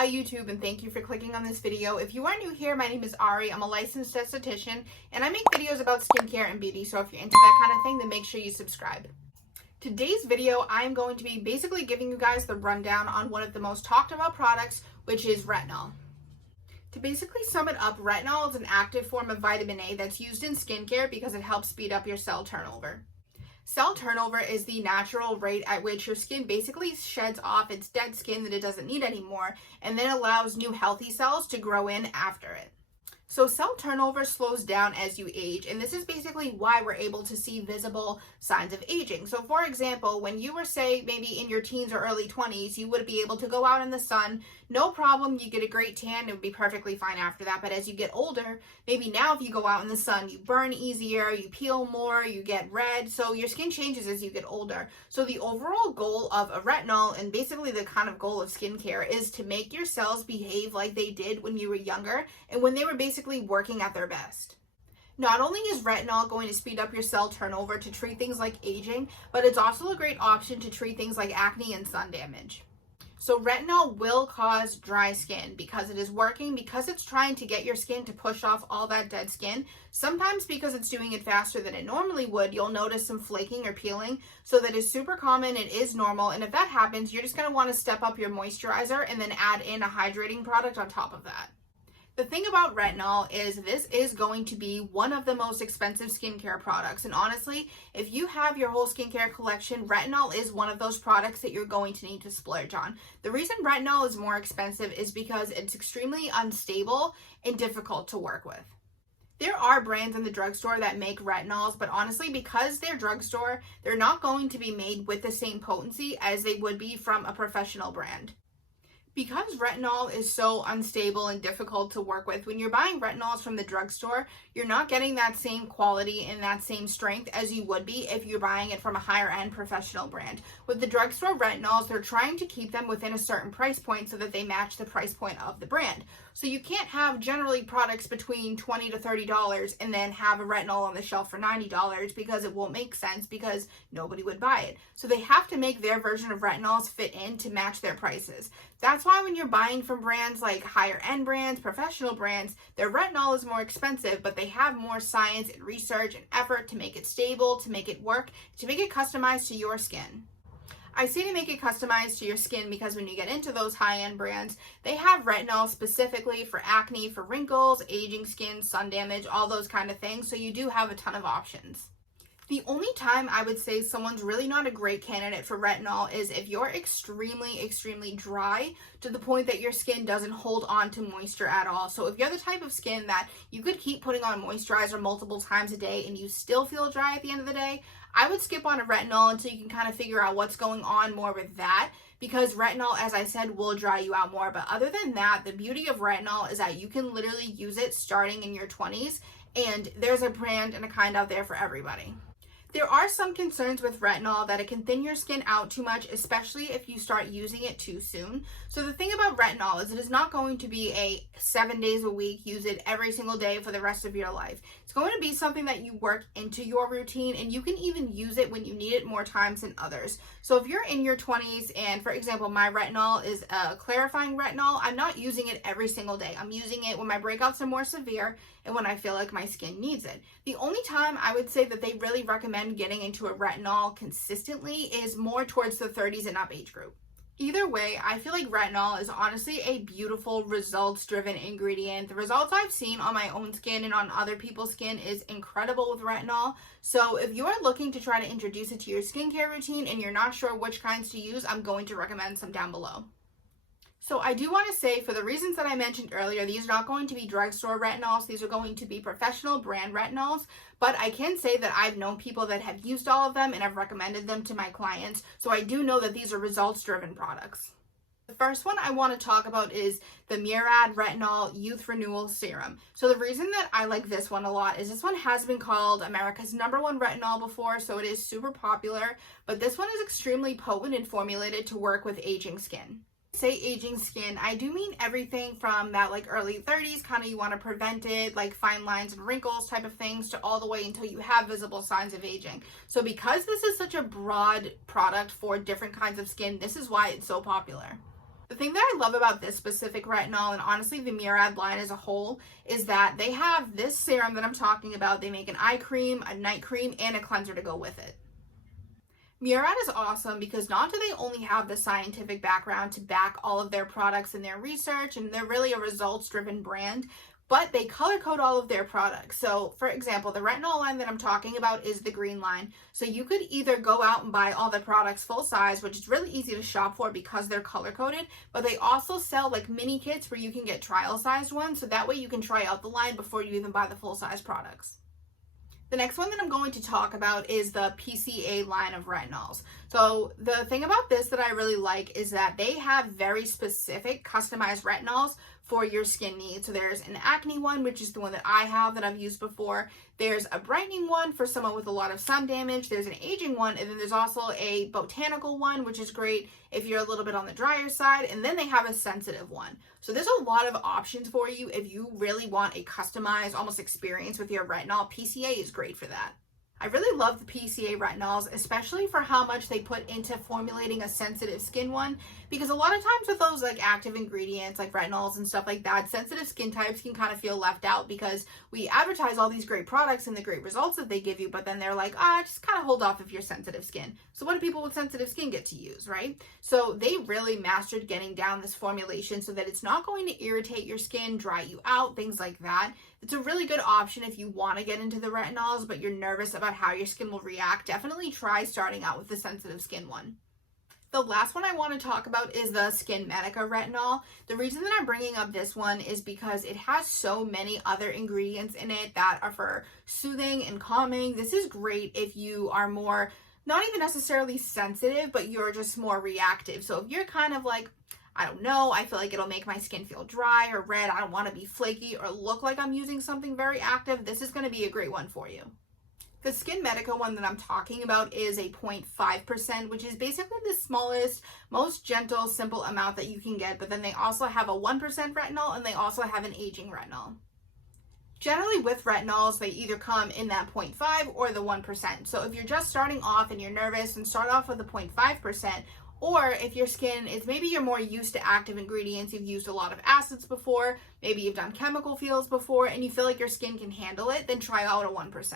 Hi YouTube, and thank you for clicking on this video. If you are new here, my name is Ari. I'm a licensed esthetician and I make videos about skincare and beauty, so if you're into that kind of thing, then make sure you subscribe. Today's video, I'm going to be basically giving you guys the rundown on one of the most talked about products, which is retinol. To basically sum it up, retinol is an active form of vitamin A that's used in skincare because it helps speed up your cell turnover. Cell turnover is the natural rate at which your skin basically sheds off its dead skin that it doesn't need anymore and then allows new healthy cells to grow in after it. So cell turnover slows down as you age, and this is basically why we're able to see visible signs of aging. So for example, when you were, say, maybe in your teens or early 20s, you would be able to go out in the sun, no problem, you get a great tan, it would be perfectly fine after that. But as you get older, maybe now if you go out in the sun, you burn easier, you peel more, you get red, so your skin changes as you get older. So the overall goal of a retinol, and basically the kind of goal of skincare, is to make your cells behave like they did when you were younger and when they were basically working at their best. Not only is retinol going to speed up your cell turnover to treat things like aging, but it's also a great option to treat things like acne and sun damage. So retinol will cause dry skin because it's trying to get your skin to push off all that dead skin. Sometimes because it's doing it faster than it normally would, you'll notice some flaking or peeling. So that is super common, it is normal, and if that happens, you're just going to want to step up your moisturizer and then add in a hydrating product on top of that. The thing about retinol is this is going to be one of the most expensive skincare products, and honestly, if you have your whole skincare collection, retinol is one of those products that you're going to need to splurge on. The reason retinol is more expensive is because it's extremely unstable and difficult to work with. There are brands in the drugstore that make retinols, but honestly, because they're drugstore, they're not going to be made with the same potency as they would be from a professional brand. Because retinol is so unstable and difficult to work with, when you're buying retinols from the drugstore, you're not getting that same quality and that same strength as you would be if you're buying it from a higher end professional brand. With the drugstore retinols, they're trying to keep them within a certain price point so that they match the price point of the brand. So you can't have generally products between $20 to $30 and then have a retinol on the shelf for $90 because it won't make sense because nobody would buy it. So they have to make their version of retinols fit in to match their prices. That's why when you're buying from brands like higher end brands, professional brands, their retinol is more expensive, but they have more science and research and effort to make it stable, to make it work, to make it customized to your skin. I say to make it customized to your skin because when you get into those high-end brands, they have retinol specifically for acne, for wrinkles, aging skin, sun damage, all those kind of things, so you do have a ton of options. The only time I would say someone's really not a great candidate for retinol is if you're extremely dry to the point that your skin doesn't hold on to moisture at all. So if you're the type of skin that you could keep putting on moisturizer multiple times a day and you still feel dry at the end of the day, I would skip on a retinol until you can kind of figure out what's going on more with that, because retinol, as I said, will dry you out more. But other than that, the beauty of retinol is that you can literally use it starting in your 20s, and there's a brand and a kind out there for everybody. There are some concerns with retinol that it can thin your skin out too much, especially if you start using it too soon. So the thing about retinol is it is not going to be a 7 days a week, use it every single day for the rest of your life. It's going to be something that you work into your routine, and you can even use it when you need it more times than others. So if you're in your 20s and, for example, my retinol is a clarifying retinol, I'm not using it every single day. I'm using it when my breakouts are more severe and when I feel like my skin needs it. The only time I would say that they really recommend getting into a retinol consistently is more towards the 30s and up age group. Either way, I feel like retinol is honestly a beautiful results-driven ingredient. The results I've seen on my own skin and on other people's skin is incredible with retinol. So if you are looking to try to introduce it to your skincare routine and you're not sure which kinds to use, I'm going to recommend some down below. So I do want to say, for the reasons that I mentioned earlier, these are not going to be drugstore retinols. These are going to be professional brand retinols. But I can say that I've known people that have used all of them and I've recommended them to my clients. So I do know that these are results-driven products. The first one I want to talk about is the Murad Retinol Youth Renewal Serum. So the reason that I like this one a lot is this one has been called America's #1 retinol before, so it is super popular. But this one is extremely potent and formulated to work with aging skin. Say aging skin, I do mean everything from that like early 30s, kind of you want to prevent it, like fine lines and wrinkles type of things, to all the way until you have visible signs of aging. So because this is such a broad product for different kinds of skin, this is why it's so popular. The thing that I love about this specific retinol, and honestly the Murad line as a whole, is that they have this serum that I'm talking about. They make an eye cream, a night cream, and a cleanser to go with it. Murad is awesome because not do they only have the scientific background to back all of their products and their research, and they're really a results-driven brand, but they color code all of their products. So for example, the retinol line that I'm talking about is the green line. So you could either go out and buy all the products full size, which is really easy to shop for because they're color coded, but they also sell like mini kits where you can get trial sized ones. So that way you can try out the line before you even buy the full size products. The next one that I'm going to talk about is the Pca line of retinols. So the thing about this that I really like is that they have very specific customized retinols for your skin needs. So there's an acne one, which is the one that I have that I've used before. There's a brightening one for someone with a lot of sun damage. There's an aging one, and then there's also a botanical one, which is great if you're a little bit on the drier side. And then they have a sensitive one. So there's a lot of options for you if you really want a customized, almost experience with your retinol. Pca is great for that. I really love the Pca retinols, especially for how much they put into formulating a sensitive skin one, because a lot of times with those like active ingredients like retinols and stuff like that, sensitive skin types can kind of feel left out because we advertise all these great products and the great results that they give you, but then they're like, just kind of hold off if you're sensitive skin. So what do people with sensitive skin get to use, right? So they really mastered getting down this formulation so that it's not going to irritate your skin, dry you out, things like that. It's a really good option if you want to get into the retinols, but you're nervous about how your skin will react. Definitely try starting out with the sensitive skin one. The last one I want to talk about is the Skin Medica retinol. The reason that I'm bringing up this one is because it has so many other ingredients in it that are for soothing and calming. This is great if you are more, not even necessarily sensitive, but you're just more reactive. So if you're kind of like, I don't know, I feel like it'll make my skin feel dry or red, I don't want to be flaky or look like I'm using something very active, this is going to be a great one for you. The Skin Medica one that I'm talking about is a 0.5%, which is basically the smallest, most gentle, simple amount that you can get, but then they also have a 1% retinol and they also have an aging retinol. Generally with retinols, they either come in that 0.5 or the 1%. So if you're just starting off and you're nervous, and start off with a 0.5%, or if your skin is, maybe you're more used to active ingredients, you've used a lot of acids before, maybe you've done chemical peels before, and you feel like your skin can handle it, then try out a 1%.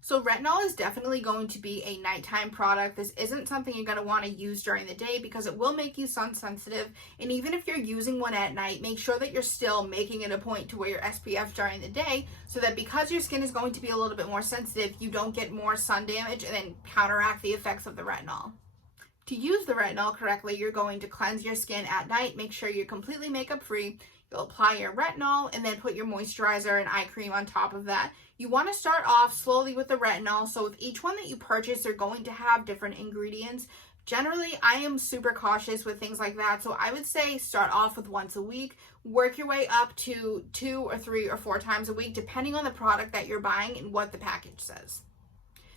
So retinol is definitely going to be a nighttime product. This isn't something you're going to want to use during the day because it will make you sun sensitive. And even if you're using one at night, make sure that you're still making it a point to wear your SPF during the day so that because your skin is going to be a little bit more sensitive, you don't get more sun damage and then counteract the effects of the retinol. To use the retinol correctly, you're going to cleanse your skin at night, make sure you're completely makeup free. You'll apply your retinol and then put your moisturizer and eye cream on top of that. You want to start off slowly with the retinol. So with each one that you purchase, they're going to have different ingredients. Generally, I am super cautious with things like that. So I would say start off with once a week, work your way up to 2 or 3 or 4 times a week, depending on the product that you're buying and what the package says.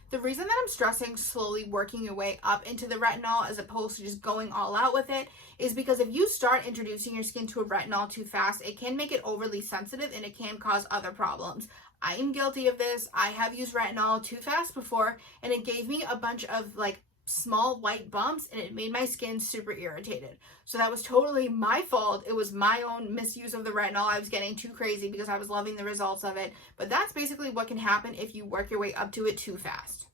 The reason that I'm stressing slowly working your way up into the retinol as opposed to just going all out with it is because if you start introducing your skin to a retinol too fast, it can make it overly sensitive and it can cause other problems. I am guilty of this. I have used retinol too fast before and it gave me a bunch of like small white bumps and it made my skin super irritated. So that was totally my fault. It was my own misuse of the retinol. I was getting too crazy because I was loving the results of it. But that's basically what can happen if you work your way up to it too fast.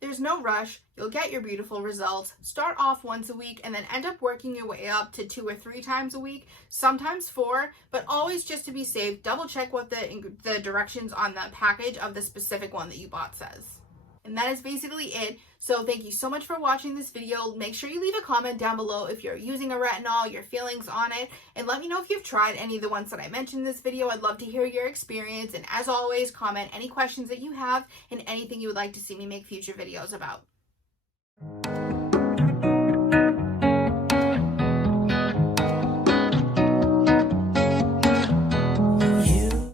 There's no rush. You'll get your beautiful results. Start off once a week and then end up working your way up to 2 or 3 times a week, sometimes 4, but always just to be safe, double check what the directions on the package of the specific one that you bought says. And that is basically it. So thank you so much for watching this video. Make sure you leave a comment down below if you're using a retinol, your feelings on it, and let me know if you've tried any of the ones that I mentioned in this video. I'd love to hear your experience. And as always, comment any questions that you have and anything you would like to see me make future videos about.